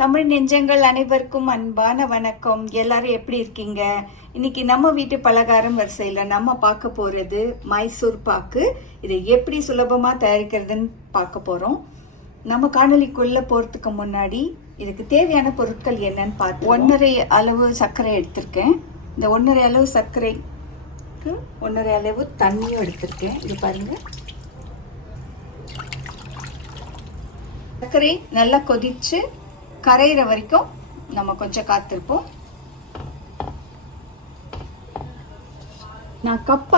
தமிழ் நெஞ்சங்கள் அனைவருக்கும் அன்பான வணக்கம். எல்லாரும் எப்படி இருக்கீங்க? இன்னைக்கு நம்ம வீட்டு பலகாரம் வரிசையில் நம்ம பார்க்க போறது மைசூர் பாக்கு. இதை எப்படி சுலபமா தயாரிக்கிறதுன்னு பார்க்க போறோம். நம்ம காணொலிக்குள்ள போறதுக்கு முன்னாடி இதுக்கு தேவையான பொருட்கள் என்னன்னு பார்த்து 1.5 அளவு சர்க்கரை எடுத்திருக்கேன். இந்த 1.5 அளவு சர்க்கரைக்கு 1.5 அளவு தண்ணியும் எடுத்திருக்கேன். இது பாருங்க. சர்க்கரை நல்லா கொதிச்சு கரையிற வரைக்கும் நம்ம கொஞ்சம் காத்திருப்போம். நான் கப்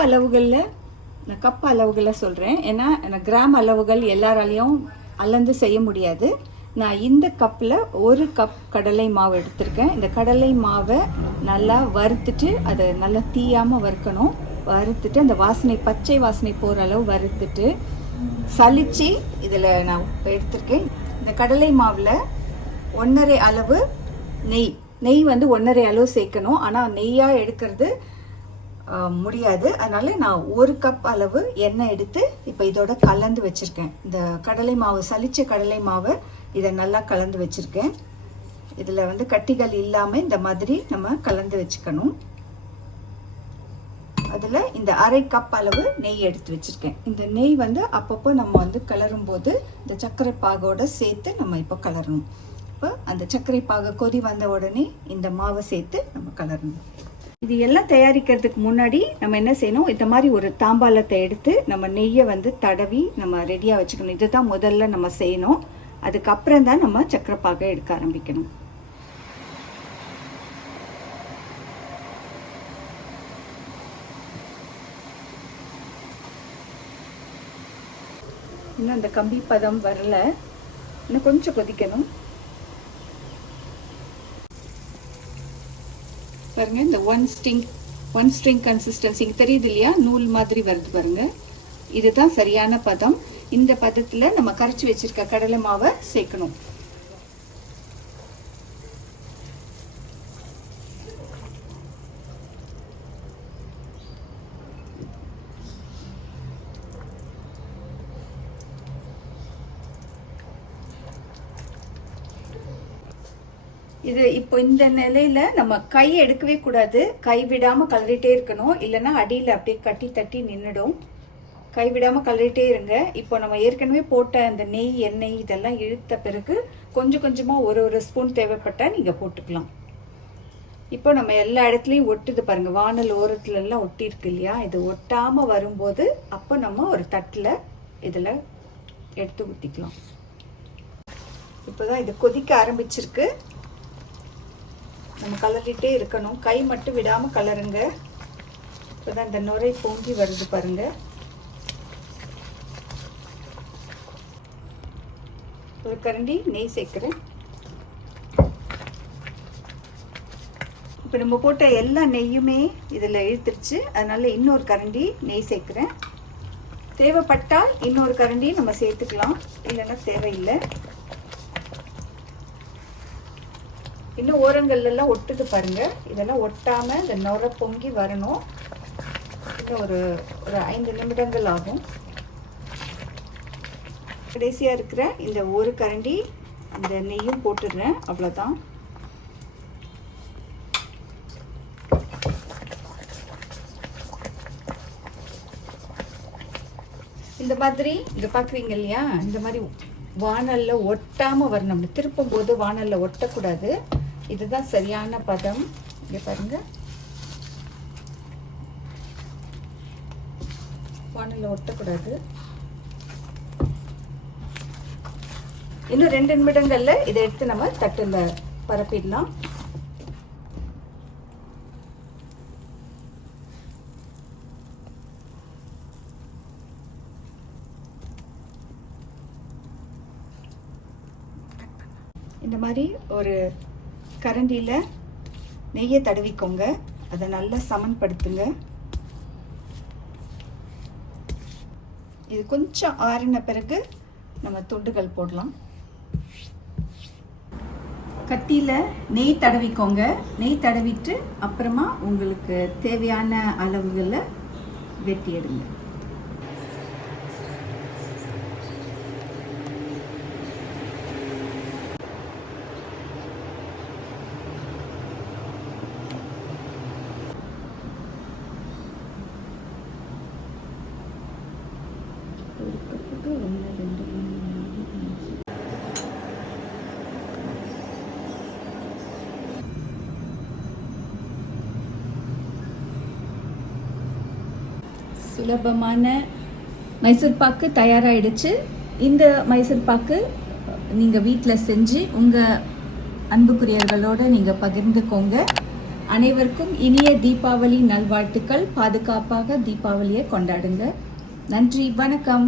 அளவுகளில் சொல்கிறேன். ஏன்னா கிராம் அளவுகள் எல்லாராலையும் அளந்து செய்ய முடியாது. நான் இந்த கப்பில் 1 கப் கடலை மாவு எடுத்திருக்கேன். இந்த கடலை மாவை நல்லா வறுத்துட்டு, அதை நல்லா தீயாமல் வறுக்கணும். வறுத்துட்டு அந்த பச்சை வாசனை போகிற அளவு வறுத்துட்டு சலிச்சு இதில் நான் எடுத்திருக்கேன். இந்த கடலை மாவில் 1.5 அளவு நெய் வந்து 1.5 அளவு சேர்க்கணும். ஆனால் நெய்யாக எடுக்கிறது முடியாது. அதனால நான் 1 கப் அளவு எண்ணெய் எடுத்து இப்போ இதோட கலந்து வச்சுருக்கேன். இந்த கடலை மாவு, சலிச்ச கடலை மாவை இதை நல்லா கலந்து வச்சுருக்கேன். இதில் வந்து கட்டிகள் இல்லாமல் இந்த மாதிரி நம்ம கலந்து வச்சுக்கணும். அதில் இந்த 1/2 கப் அளவு நெய் எடுத்து வச்சுருக்கேன். இந்த நெய் வந்து அப்பப்போ நம்ம வந்து கலரும் போது இந்த சர்க்கரை பாகோட சேர்த்து நம்ம இப்போ கலரணும். இப்போ அந்த சர்க்கரை பாகு கொதி வந்த உடனே இந்த மாவை சேர்த்து நம்ம கலரணும். இது எல்லாம் தயாரிக்கிறதுக்கு முன்னாடி நம்ம என்ன செய்யணும், இந்த மாதிரி ஒரு தாம்பாளத்தை எடுத்து நம்ம நெய்யை வந்து தடவி நம்ம ரெடியாக வச்சுக்கணும். இதுதான் முதல்ல நம்ம செய்யணும். அதுக்கப்புறம் தான் நம்ம சர்க்கரை பாகை எடுக்க ஆரம்பிக்கணும். இன்னும் அந்த கம்பி பதம் வரல, இன்னும் கொஞ்சம் கொதிக்கணும். பாருங்க, இந்த ஒன் ஸ்ட்ரிங் கன்சிஸ்டன்சி தெரியுது இல்லையா? நூல் மாதிரி வருது பாருங்க. இதுதான் சரியான பதம். இந்த பதத்துல நம்ம கரைச்சி வச்சிருக்க கடலை மாவை சேர்க்கணும். இது இப்போ இந்த நிலையில நம்ம கை எடுக்கவே கூடாது. கை விடாம கலரிட்டே இருக்கணும், இல்லைன்னா அடியில் அப்படியே கட்டி தட்டி நின்றுடும். கை விடாம கலரிட்டே இருங்க. இப்போ நம்ம ஏற்கனவே போட்ட அந்த நெய், எண்ணெய் இதெல்லாம் இழுத்த பிறகு கொஞ்சம் கொஞ்சமாக ஒரு ஸ்பூன் தேவைப்பட்டால் நீங்கள் போட்டுக்கலாம். இப்போ நம்ம எல்லா இடத்துலையும் ஒட்டுது பாருங்க, வானல் ஓரத்துல எல்லாம் ஒட்டி இருக்கு இல்லையா? இது ஒட்டாமல் வரும்போது அப்போ நம்ம ஒரு தட்டில் இதில் எடுத்து ஊற்றிக்கலாம். இப்போதான் இது கொதிக்க ஆரம்பிச்சிருக்கு. நம்ம கலரிட்டே இருக்கணும், கை மட்டும் விடாம கலருங்க. இப்போதான் இந்த நுரை பொங்கி வருது பாருங்க. ஒரு கரண்டி நெய் சேர்க்கிறேன். இப்போ நம்ம போட்ட எல்லா நெய்யுமே இதில் இழுத்துருச்சு. அதனால இன்னொரு கரண்டி நெய் சேர்க்கிறேன். தேவைப்பட்டால் இன்னொரு கரண்டி நம்ம சேர்த்துக்கலாம், இல்லைன்னா தேவையில்லை. இன்னும் ஓரங்கள்லாம் ஒட்டுது பாருங்க. இதெல்லாம் ஒட்டாம இந்த நுரை பொங்கி வரணும். இன்னும் ஒரு 5 நிமிடங்கள் ஆகும். கடைசியா இருக்கிற இந்த ஒரு கரண்டி இந்த நெய்யும் போட்டுடுறேன். அவ்வளோதான். இந்த மாதிரி இங்க பாக்குறீங்க இல்லையா? இந்த மாதிரி வானல்ல ஒட்டாம வரணும். திருப்பும் போது வானல்ல ஒட்டக்கூடாது. இதுதான் சரியான பதம். இங்க பாருங்க, வானல்ல ஒட்டக்கூடாது. இன்னும் 2 நிமிடங்கள்ல இதை எடுத்து நம்ம தட்டுல பரப்பிடலாம். இந்த மாதிரி ஒரு கரண்டியில் நெய்யை தடவிக்கோங்க. அதை நல்லா சமன்படுத்துங்க. இது கொஞ்சம் ஆறின பிறகு நம்ம துண்டுகள் போடலாம். கத்தியில் நெய் தடவிக்கோங்க. நெய் தடவிட்டு அப்புறமா உங்களுக்கு தேவையான அளவுகளில் வெட்டி எடுங்க. ஒரு கப்புக்கு 1 2 3 4 சுலபமான மைசூர் பாக்கு தயாராகிடுச்சு. இந்த மைசூர் பாக்கு நீங்கள் வீட்டில் செஞ்சு உங்கள் அன்புக்குரியவர்களோடு நீங்கள் பகிர்ந்துக்கோங்க. அனைவருக்கும் இனிய தீபாவளி நல்வாழ்த்துக்கள். பாதுகாப்பாக தீபாவளியை கொண்டாடுங்க. நன்றி, வணக்கம்.